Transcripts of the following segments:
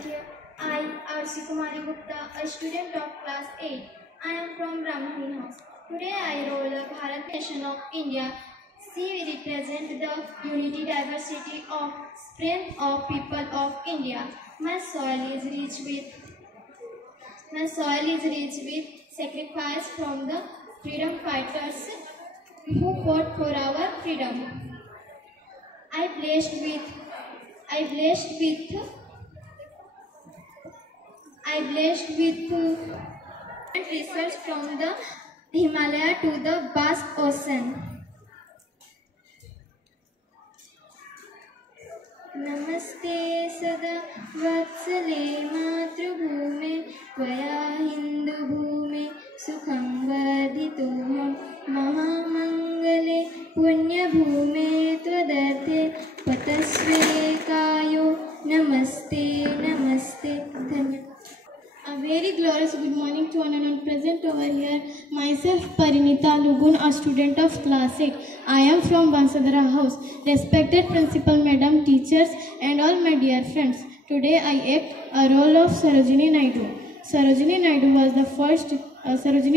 present here. I, R.C. Kumari Gupta, a student of class 8. I am from Brahmani House. Today I roll the Bharat nation of India. She represent the unity, diversity of strength of people of India. My soil is rich with sacrifice from the freedom fighters who fought for our freedom. I blessed with research from the Himalaya to the vast ocean. नमस्ते सदा वत्सले मातृभूमे त्वया हिन्दुभूमे सुखं वर्धितोऽहं महामङ्गले पुण्यभूमे त्वदर्थे पतस्वे कायो नमस्ते नमस्ते धन्यवाद. A very glorious good morning to one and all present over here. Myself Parinita Lugun, a student of class 8. I am from Vansadhara House. Respected Principal Madam, teachers and all my dear friends. Today I act a role of Sarojini Naidu. Sarojini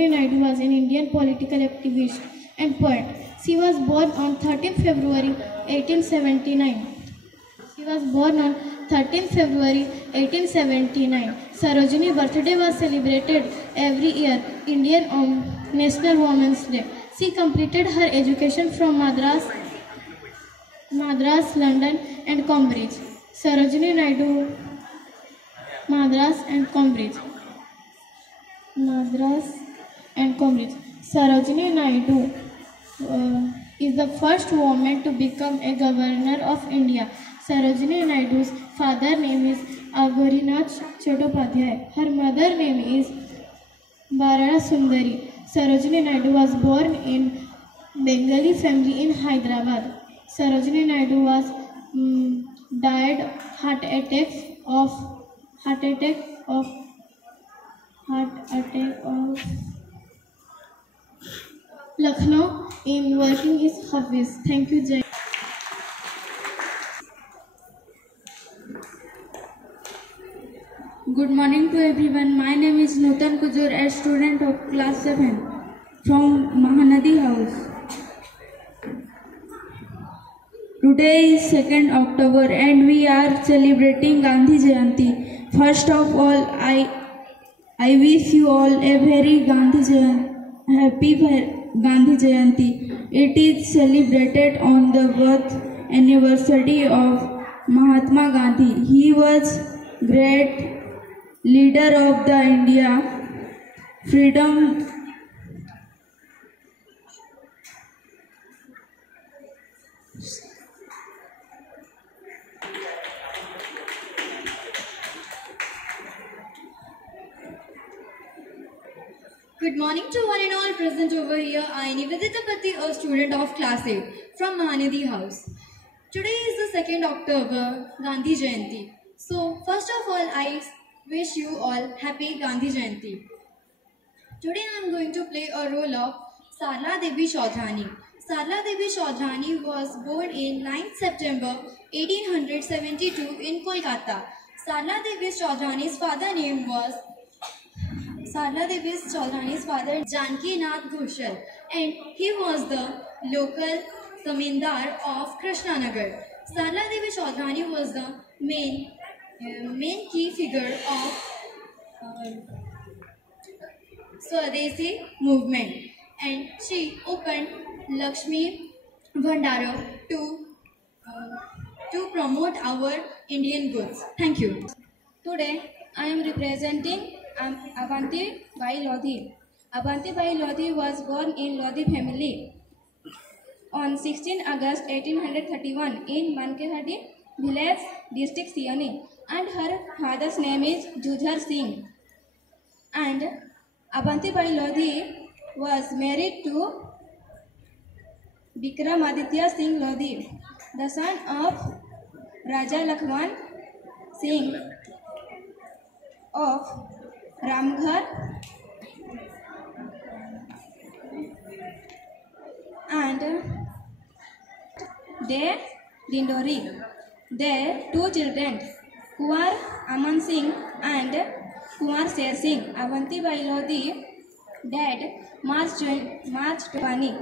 Naidu was an Indian political activist and poet. She was born on 13 February 1879. Sarojini's birthday was celebrated every year, Indian National Women's Day. She completed her education from Madras, London and Cambridge. Sarojini Naidu is the first woman to become a governor of India. Sarojini Naidu's father name is Agorinath Chattopadhyay. Her mother name is Barada Sundari. Sarojini Naidu was born in Bengali family in Hyderabad. Sarojini Naidu was died heart attack of Lucknow in working his office. Thank you, Jai. Good morning to everyone. My name is Nutan Kujur, a student of class 7 from Mahanadi House. Today is 2nd October and we are celebrating Gandhi Jayanti. First of all, I wish you all a very happy Gandhi Jayanti. It is celebrated on the birth anniversary of Mahatma Gandhi. He was great leader of the India freedom Good morning to one and all present over here. I Nivedita Pati, a student of class 8 from Mahanadi House. Today is the 2nd October, Gandhi Jayanti. So first of all, I wish you all happy Gandhi Jayanti. Today I am going to play a role of Sarla Devi Chaudhary. Sarla Devi Chaudhary was born in 9th September 1872 in Kolkata. Sarla Devi Chaudhary's father Janki Nath Ghoshal, and he was the local zamindar of Krishnanagar. Sarla Devi Chaudhary was the main key figure of Swadeshi movement, and she opened Lakshmi Bhandara to promote our Indian goods. Thank you. Today, I am representing Avanti Bai Lodhi. Avanti Bai Lodhi was born in Lodhi family on 16 August 1831 in Mankehadi village, district Sioni, and her father's name is Jujhar Singh. And Avanti Bai Lodhi was married to Vikramaditya Singh Lodhi, the son of Raja Lakhwan Singh of Ramghar and their Dindori. Their two children, Kumar Aman Singh and Kumar Sher Singh. Avanti Bai Lodi, Dad, March 20.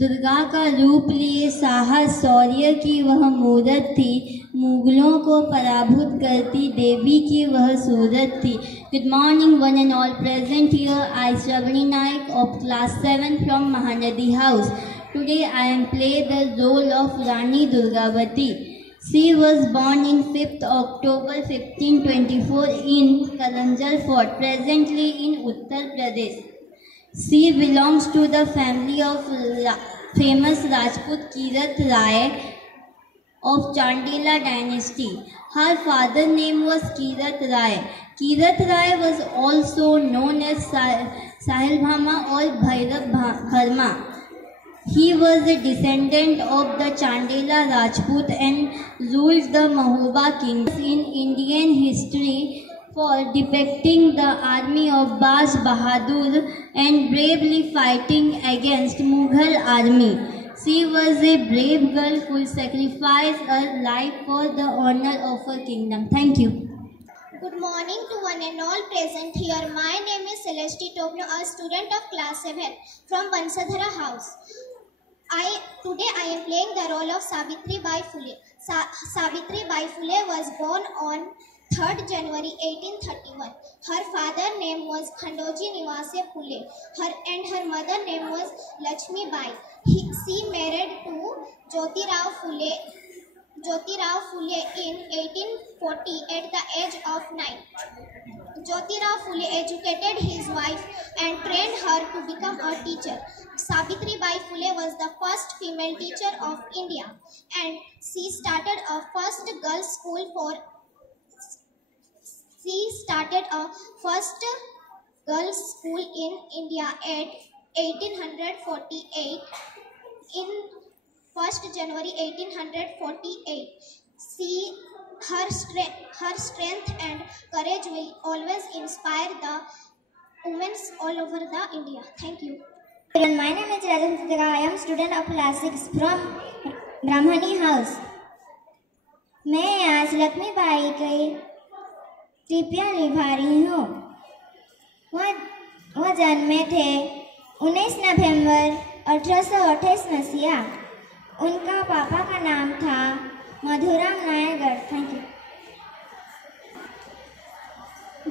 Durga का रूप लिए साहस शौर्य की वह मूरत थी, मुगलों को पराभूत करती देवी की वह सूरत थी. Good morning one and all present here. I Shravani Naik of class 7 from Mahanadi House. Today I am play the role of Rani Durgavati. She was born in 5th October 1524 in Karanjal Fort, presently in Uttar Pradesh. She belongs to the family of famous Rajput Kirat Rai of Chandela dynasty. Her father's name was Kirat Rai. Kirat Rai was also known as Sahil Bhama or Bhairav Bharma. He was a descendant of the Chandela Rajput and ruled the Mahoba kingdom in Indian history for depicting the army of Baz Bahadur and bravely fighting against Mughal army. She was a brave girl who sacrificed her life for the honor of her kingdom. Thank you. Good morning to one and all present here. My name is Celeste Tobno, a student of class 7 from Vansadhara House. Today I am playing the role of Savitri Bai Phule. Savitri Bai Phule was born on 3rd January 1831. Her father's name was Khandoji Nivase Phule. Her mother's name was Lakshmi Bai. She married to Jyoti Rao Phule in 1840 at the age of 9. Jyoti Rao Phule educated his wife and trained her to become a teacher. Savitri Bai Phule was the first female teacher of India, and she started a first girls' school in India at 1848. In 1st January 1848. Her strength and courage will always inspire the women all over the India. Thank you. My name is Rajan Sudhika. I am student of class 6 from Brahmani House. मैं आज लक्ष्मी बाई की टिप्पियाँ निभा रही हूँ. वह जन्मे थे 19 नवंबर 1828 मसीहा. उनका पापा का नाम था Madhuram Naigarh. Thank you.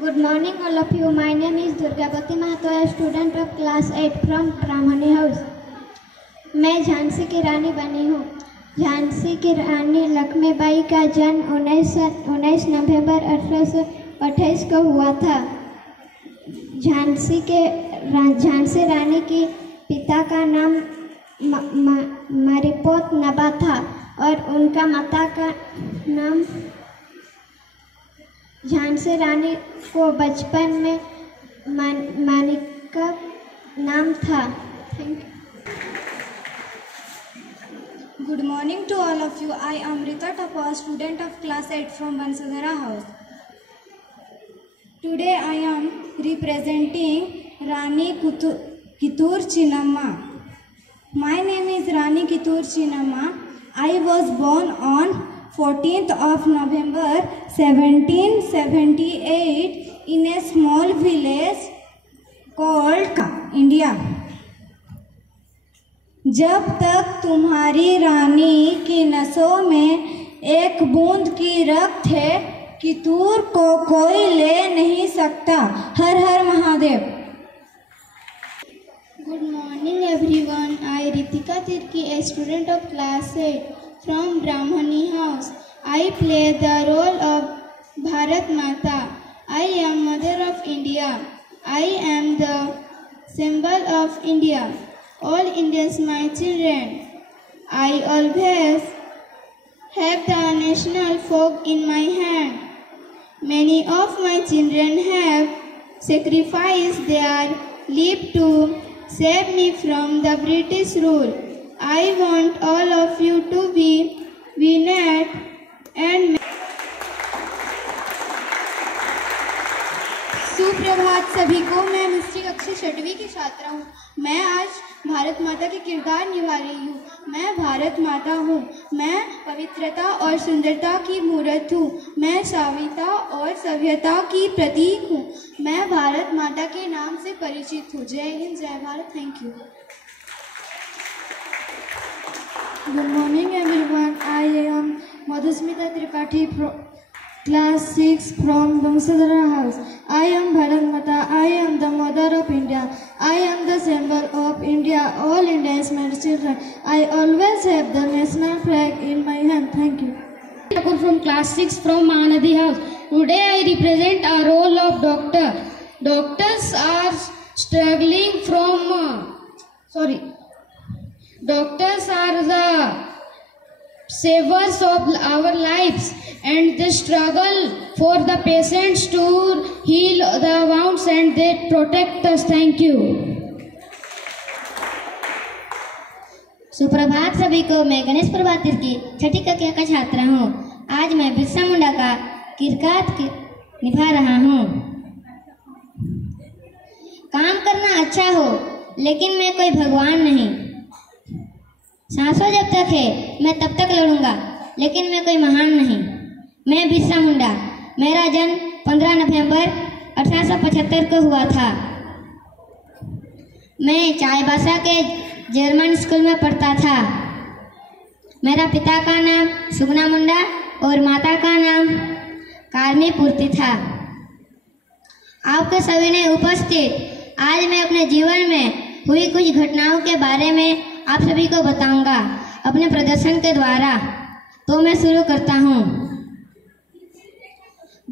Good morning all of you. My name is Durgavati Mahato, a student of class 8 from Brahmani House. मैं झांसी की रानी बनी हूँ. झांसी की रानी लक्ष्मीबाई का जन्म 19 नवंबर 1828 को हुआ था. झांसी रानी के पिता का नाम मरिपोत नबा था और उनका माता का नाम. झांसी रानी को बचपन में मानिका नाम था. Thank you. Good morning to all of you. I am Rita Thapa, student of class 8 from Vansadhara House. Today I am representing Rani Kittur Chinnamma. My name is Rani Kittur Chinnamma. I was born on 14th of November 1778 in a small village called India. जब तक तुम्हारी रानी की नसों में एक बूंद की रक्त है, कितूर को कोई ले नहीं सकता. हर हर Mahadev. Good morning everyone. I Ritika Tirki, a student of class 8 from Brahmani House. I play the role of Bharat Mata. I am mother of India. I am the symbol of India. All Indians my children. I always have the national flag in my hand. Many of my children have sacrificed their life to save me from the British rule. I want all of you to be united and सुप्रभात सभी को। मैं mystery कक्षा 6वीं की छात्रा हूँ। मैं आज भारत माता के किरदार निभा रही हूँ। मैं भारत माता हूँ। मैं पवित्रता और सुंदरता की मूर्त हूँ। मैं साविता और सभ्यता की प्रतीक हूँ। मैं भारत माता के नाम से परिचित हूँ। जय हिंद, जय Bharat. Thank you. Good morning everyone. I am Madhusmita Tripathi from class 6 from Bangsadhara House. I am Bharat Mata. I am the mother of India. I am the symbol of India. All Indians, my children. I always have the national flag in my hand. Thank you. Thakur from class 6 from Mahanadi House. Today I represent a role of doctor. Doctors are struggling Doctors are the savers of our lives, and they struggle for the patients to heal the wounds, and they protect us. Thank you. सुप्रभात सभी को। मैं गणेश प्रभात तिर्की 6ठी कक्षा का छात्रा हूँ। आज मैं बिरसा मुंडा का किरदार निभा रहा हूँ। काम करना अच्छा हो, लेकिन मैं कोई भगवान नहीं। सांसों जब तक है मैं तब तक लड़ूंगा, लेकिन मैं कोई महान नहीं। मैं बिरसा मुंडा। मेरा जन्म 15 नवंबर 1875 को हुआ था। मैं चाईबासा के जर्मन स्कूल में पढ़ता था। मेरा पिता का नाम सुगना मुंडा और माता का नाम कारमी पूर्ति था। आपके सभी ने उपस्थित, आज मैं अपने जीवन में हुई कुछ घटनाओं के बारे में आप सभी को बताऊंगा अपने प्रदर्शन के द्वारा। तो मैं शुरू करता हूँ।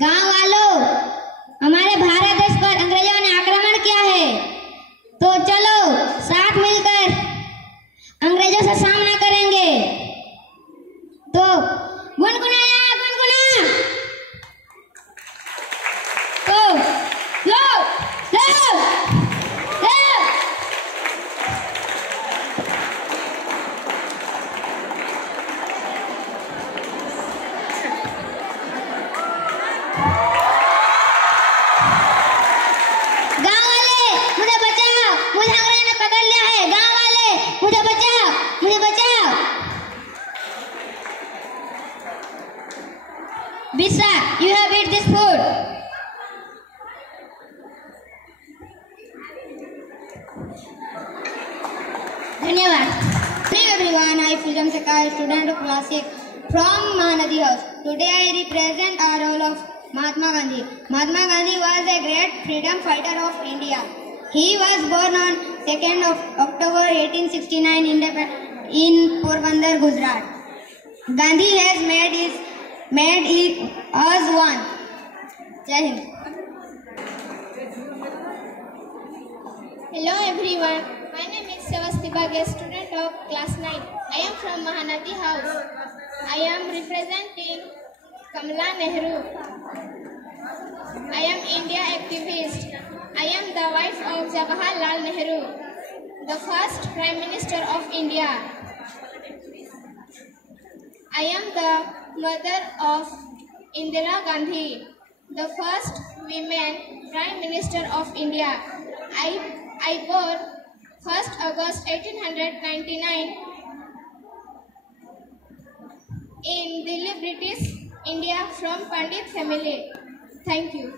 गांव वालों, हमारे भारत देश पर अंग्रेजों ने आक्रमण किया है, तो चलो साथ मिलकर अंग्रेजों से सामना करेंगे। तो गुनगुनाया गुनगुना। तो लो लो लो। गांव वाले मुझे बचाओ, मुझे अंग्रेज ने पकड़ लिया है। गांव वाले मुझे बचाओ, मुझे बचाओ। Bisa, you have eat this food. धन्यवाद। Hello everyone, I feel Jamsakar, student of class 6 from Mahanadi House. Today I represent our role of Mahatma Gandhi. Mahatma Gandhi was a great freedom fighter of India. He was born on 2nd of October 1869 in Porbandar, Gujarat. Gandhi has made us one. Jai Hind. Hello everyone, my name is Sevasti Bage, student of class 9. I am from Mahanadi House. I am representing Kamala Nehru. I am India activist. I am the wife of Jawaharlal Nehru, the first Prime Minister of India. I am the mother of Indira Gandhi, the first women Prime Minister of India. I born 1st August 1899 in Delhi, British India from Pandit family. Thank you.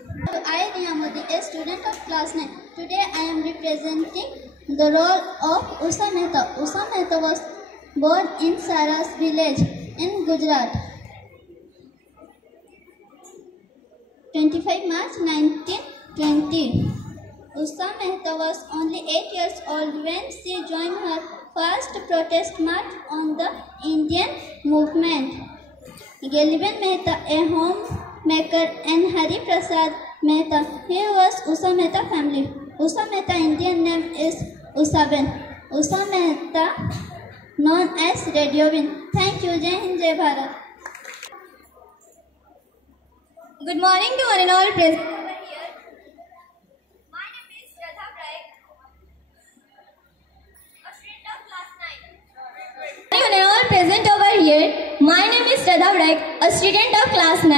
I am a student of class 9. Today I am representing the role of Usha Mehta. Usha Mehta was born in Saras village in Gujarat. 25 March 1920. Usha Mehta was only 8 years old when she joined her first protest march on the Indian movement. Galiban Mehta, a homemaker, and Hari Prasad Mehta, he was Usha Mehta family. Usha Mehta Indian name is Ushaben. Usha Mehta known as Radiobin. Thank you. Jai Hind, Jai Bharat. Good morning to one and all present. Present over here. My name is Shraddha Braik, a student of class 9.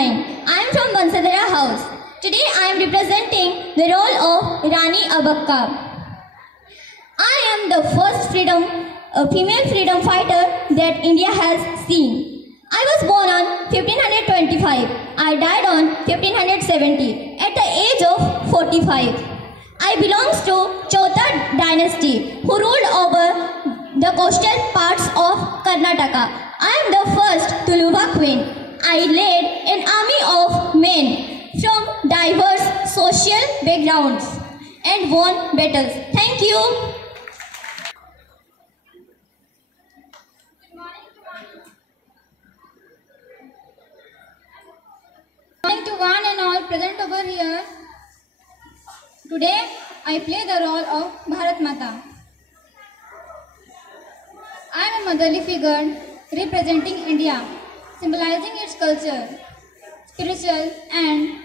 I am from Bansadhara House. Today I am representing the role of Rani Abakka. I am the first female freedom fighter that India has seen. I was born on 1525. I died on 1570 at the age of 45. I belong to Chauta dynasty who ruled over the coastal parts of Karnataka. I am the first Tuluva queen. I led an army of men from diverse social backgrounds and won battles. Thank you. Morning to one and all present over here. Today I play the role of Bharat Mata. I am a motherly figure representing India, symbolizing its culture, spiritual and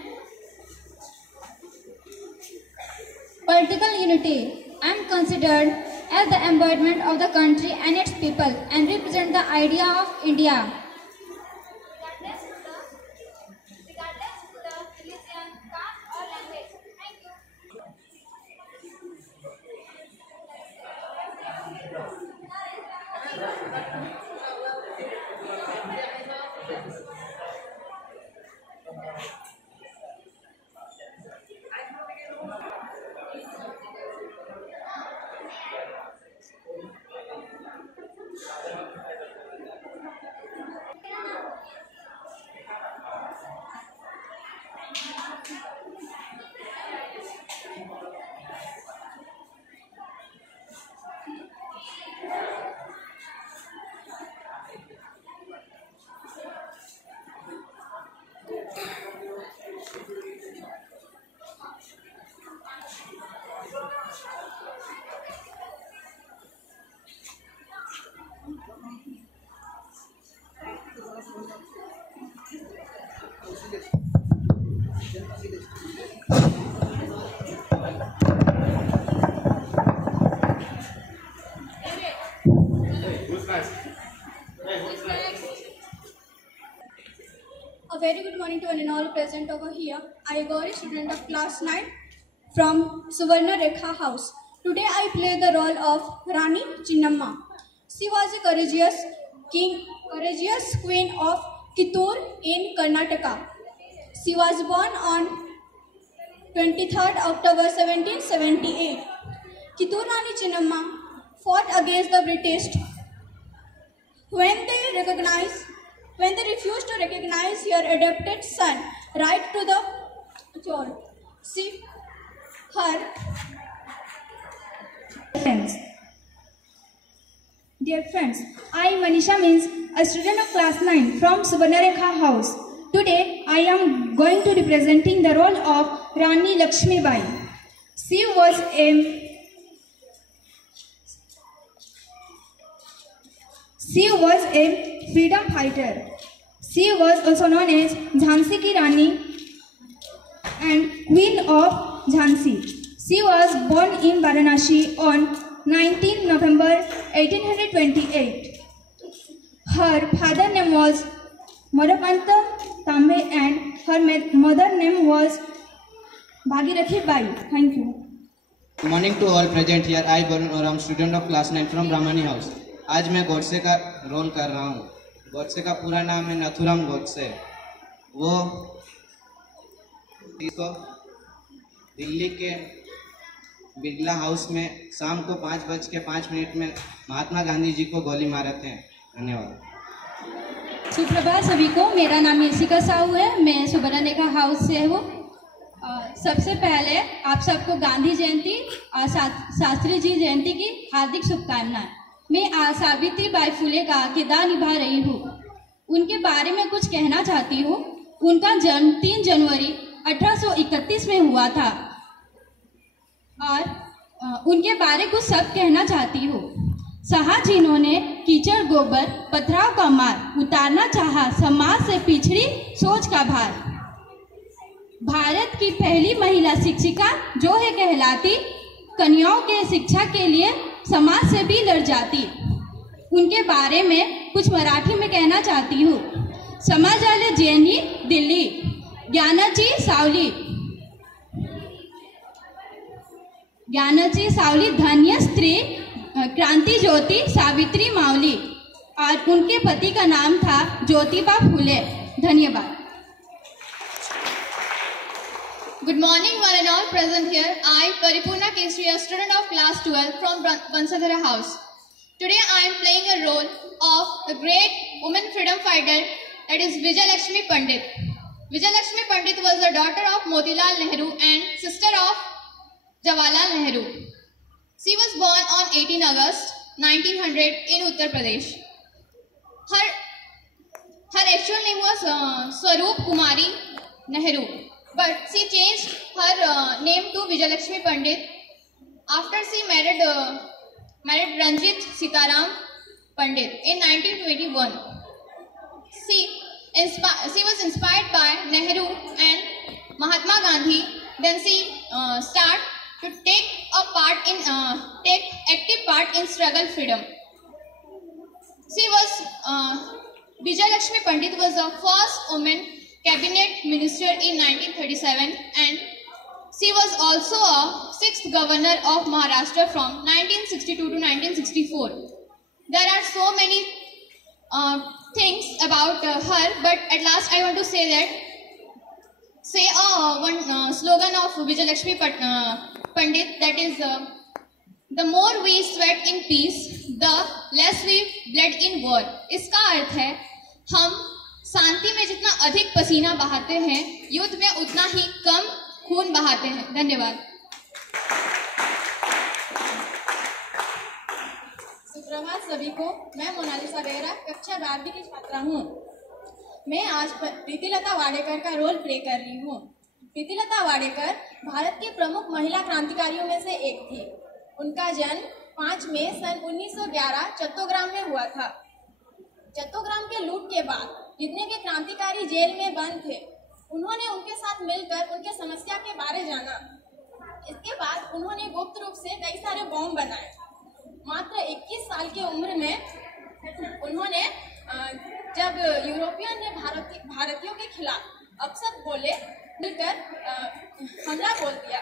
political unity. I am considered as the embodiment of the country and its people and represent the idea of India. A very good morning to one and all present over here. I Gauri, student of class 9 from Suvarna Rekha House. Today I play the role of Rani Chinnamma. She was a courageous queen of Kittur in Karnataka. She was born on 23rd October 1778. Kittur Rani Chinnamma fought against the British when they refused to recognize her adopted son right to the throne. Dear friends, I Manisha means a student of class 9 from Subarnarekha House. Today I am going to representing the role of Rani Lakshmi Bai. She was a freedom fighter. She was also known as Jhansi Ki Rani and Queen of Jhansi. She was born in Varanasi on 19 November 1828. Her father name was Madhupanta Tambe and her mother name was Bhagirathi Bai. Thank you. Good morning to all present here. I Varun Oram, student of class 9 from Brahmani House. आज मैं गोडसे का role कर रहा हूँ। गोडसे का पूरा नाम है नथुराम गोडसे। वो दिल्ली के बिरला हाउस में शाम को 5:05 में महात्मा गांधी जी को गोली मारे थे। धन्यवाद। सुप्रभात सभी को। मेरा नाम यशिका साहू है। मैं सुबर्णारेखा हाउस से हूँ। सबसे पहले आप सबको गांधी जयंती और शास्त्री जी जयंती की हार्दिक शुभकामनाएं। मैं आज सावित्री बाई फुले का किरदार निभा रही हूँ। उनके बारे में कुछ कहना चाहती हूँ। उनका जन्म 3 जनवरी 1831 में हुआ था और उनके बारे कुछ शब्द कहना चाहती हूँ। साहब जिन्होंने कीचड़ गोबर पथराव का मार उतारना चाहा समाज से पिछड़ी सोच का भार। भारत की पहली महिला शिक्षिका जो है कहलाती, कन्याओं के शिक्षा के लिए समाज से भी लड़ जाती। उनके बारे में कुछ मराठी में कहना चाहती हूँ। समाजाला जेनी दिल्ली, ज्ञानाची सावली, ज्ञानाची सावली धन्य स्त्री क्रांति ज्योति सावित्री मावली, और उनके पति का नाम था ज्योतिबा फुले। धन्यवाद। Good morning, one and all present here. I, Paripurna Kesri, a student of class 12 from Bansadhara House. Today I am playing a role of a great woman freedom fighter, that is Vijay Lakshmi Pandit. Vijay Lakshmi Pandit was the daughter of Motilal Nehru and sister of Jawaharlal Nehru. She was born on 18 August 1900 in Uttar Pradesh. Her actual name was Swaroop Kumari Nehru, but she changed her name to Vijay Lakshmi Pandit after she married Ranjit Sitaram Pandit in 1921. She was inspired by Nehru and Mahatma Gandhi. Then she started to take active part in struggle freedom. Vijay Lakshmi Pandit was the first woman cabinet minister in 1937, and she was also a 6th governor of Maharashtra from 1962 to 1964. There are so many things about her, but at last I want to say one slogan of Vijay Lakshmi Pandit, that is the more we sweat in peace, the less we bled in war. इसका अर्थ है हम शांति में जितना अधिक पसीना बहाते हैं, युद्ध में उतना ही कम खून बहाते हैं। धन्यवाद। सुप्रभात सभी को। मैं मोनालिसा बेहरा कक्षा 12वीं की छात्रा हूँ। मैं आज प्रीतिलता वाडेकर का रोल प्ले कर रही हूँ। प्रीतिलता वाडेकर भारत की प्रमुख महिला क्रांतिकारियों में से एक थी। उनका जन्म 5 मई सन 1911 चट्टोग्राम में हुआ था। चट्टोग्राम के लूट के बाद जितने भी क्रांतिकारी जेल में बंद थे, उन्होंने उनके साथ मिलकर उनके समस्या के बारे जाना। इसके बाद उन्होंने गुप्त रूप से कई सारे बॉम्ब बनाए। मात्र 21 साल की उम्र में उन्होंने जब यूरोपियन ने भारतीयों के खिलाफ अपशब्द बोले, मिलकर हमला बोल दिया।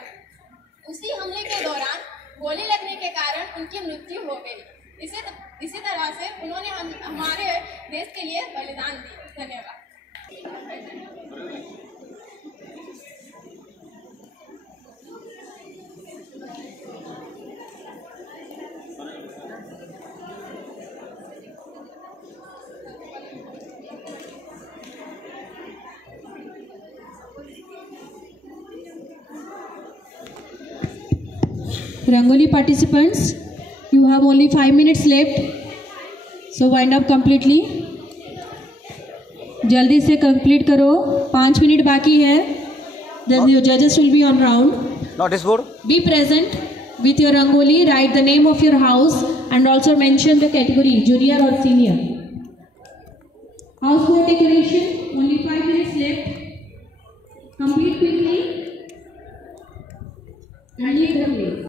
उसी हमले के दौरान गोली लगने के कारण उनकी मृत्यु हो गई। इसी तरह से उन्होंने हमारे देश के लिए बलिदान दिया। धन्यवाद। Rangoli participants, you have only 5 minutes left, so wind up completely. जल्दी से कंप्लीट करो, 5 मिनट बाकी है. Then your judges will be on round. Notice board. Be present with your Rangoli. Write the name of your house and also mention the category, junior or senior. House board decoration. Only 5 minutes left. Complete quickly and leave the place.